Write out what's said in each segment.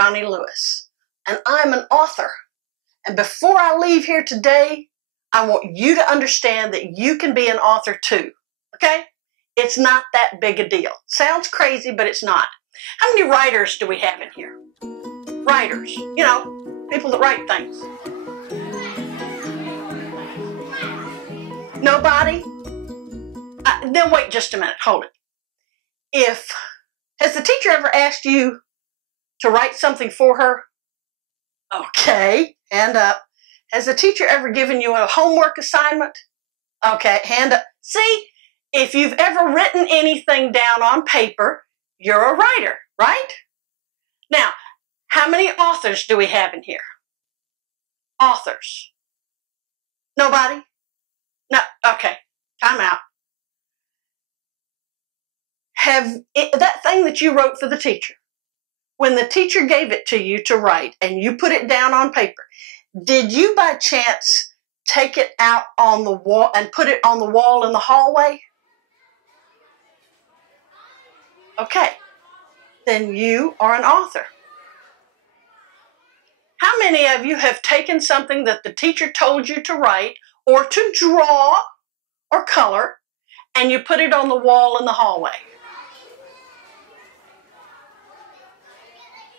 Johnny Lewis, and I'm an author. And before I leave here today, I want you to understand that you can be an author too, okay? It's not that big a deal. Sounds crazy, but it's not. How many writers do we have in here? Writers, you know, people that write things. Nobody? Then wait just a minute, hold it. Has the teacher ever asked you to write something for her? Okay, hand up. Has the teacher ever given you a homework assignment? Okay, hand up. See, if you've ever written anything down on paper, you're a writer, right? Now, how many authors do we have in here? Authors. Nobody? No, okay, time out. That thing that you wrote for the teacher, when the teacher gave it to you to write and you put it down on paper, did you by chance take it out on the wall and put it on the wall in the hallway? Okay, then you are an author. How many of you have taken something that the teacher told you to write or to draw or color and you put it on the wall in the hallway?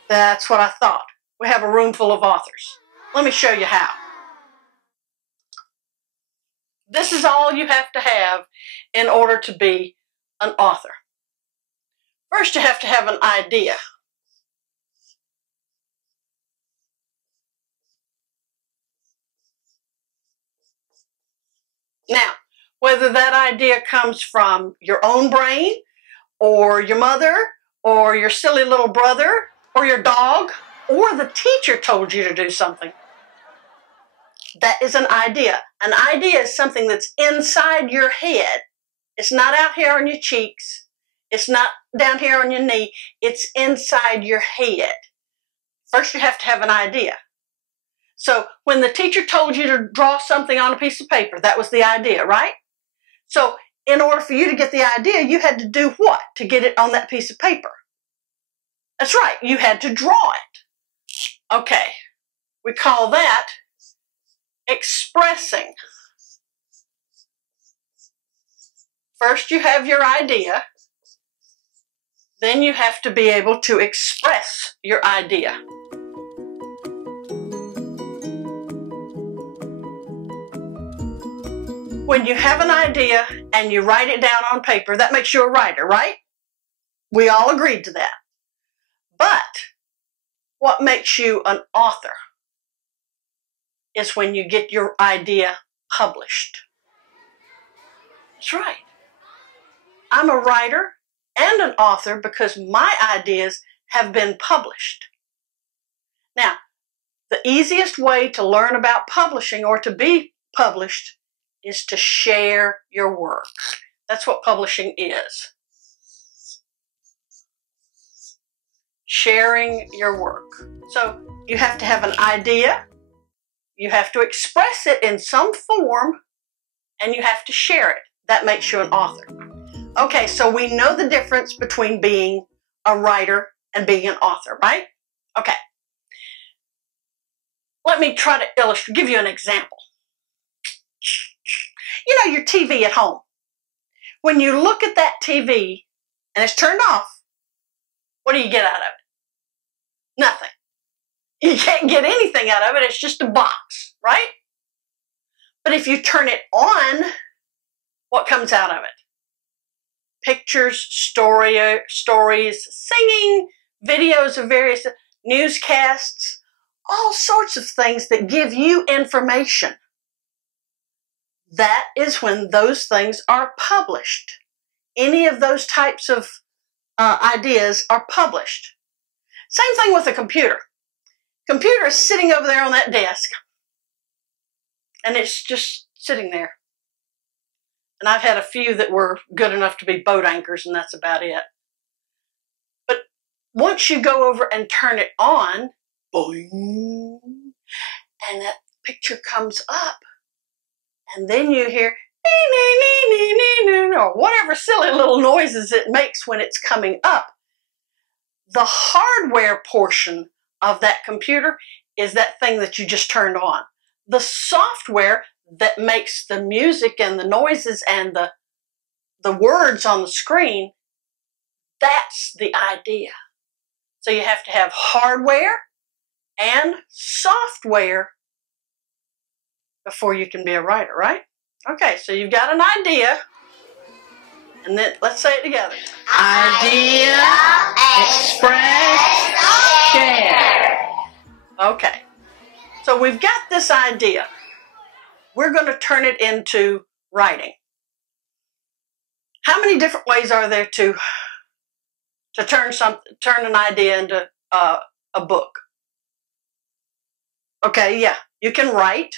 That's what I thought. We have a room full of authors. Let me show you how. This is all you have to have in order to be an author. First, you have to have an idea. Now, whether that idea comes from your own brain, or your mother, or your silly little brother, or your dog, or the teacher told you to do something, that is an idea. An idea is something that's inside your head. It's not out here on your cheeks. It's not down here on your knee. It's inside your head. First, you have to have an idea. So when the teacher told you to draw something on a piece of paper, that was the idea, right? So in order for you to get the idea, you had to do what to get it on that piece of paper? That's right, you had to draw it. Okay, we call that expressing. First you have your idea, then you have to be able to express your idea. When you have an idea and you write it down on paper, that makes you a writer, right? We all agreed to that. But what makes you an author is when you get your idea published. That's right. I'm a writer and an author because my ideas have been published. Now, the easiest way to learn about publishing or to be published is to share your work. That's what publishing is. Sharing your work. So you have to have an idea, you have to express it in some form, and you have to share it. That makes you an author. Okay, so we know the difference between being a writer and being an author, right? Okay. Let me try to illustrate, give you an example. You know your TV at home. When you look at that TV and it's turned off, what do you get out of it? Nothing. You can't get anything out of it. It's just a box, right? But if you turn it on, what comes out of it? Pictures, stories, singing, videos of various newscasts, all sorts of things that give you information. That is when those things are published. Any of those types of ideas are published. Same thing with a computer. Computer is sitting over there on that desk, and it's just sitting there. And I've had a few that were good enough to be boat anchors, and that's about it. But once you go over and turn it on, boing, and that picture comes up, and then you hear or whatever silly little noises it makes when it's coming up. The hardware portion of that computer is that thing that you just turned on. The software that makes the music and the noises and the words on the screen, that's the idea. So you have to have hardware and software before you can be a writer, right? Okay, so you've got an idea, and then let's say it together. Idea, express, share. Okay, so we've got this idea. We're going to turn it into writing. How many different ways are there to turn an idea into a book? Okay, yeah, you can write.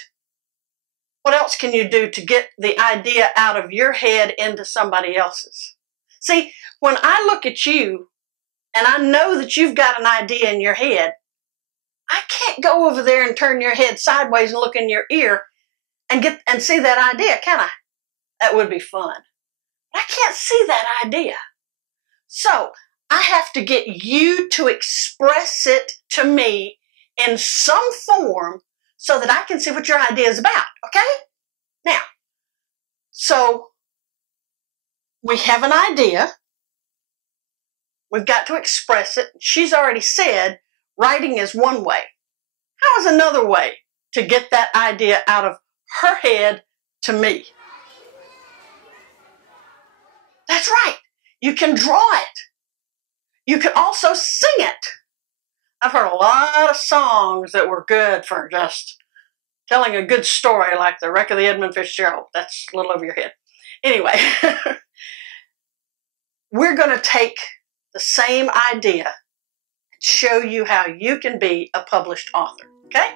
What else can you do to get the idea out of your head into somebody else's? See, when I look at you and I know that you've got an idea in your head, I can't go over there and turn your head sideways and look in your ear and see that idea, can I? That would be fun. But I can't see that idea. So I have to get you to express it to me in some form so that I can see what your idea is about, okay? Now, so we have an idea. We've got to express it. She's already said writing is one way. How is another way to get that idea out of her head to me? That's right. You can draw it. You can also sing it. I've heard a lot of songs that were good for just telling a good story, like The Wreck of the Edmund Fitzgerald. That's a little over your head. Anyway, we're going to take the same idea and show you how you can be a published author, okay?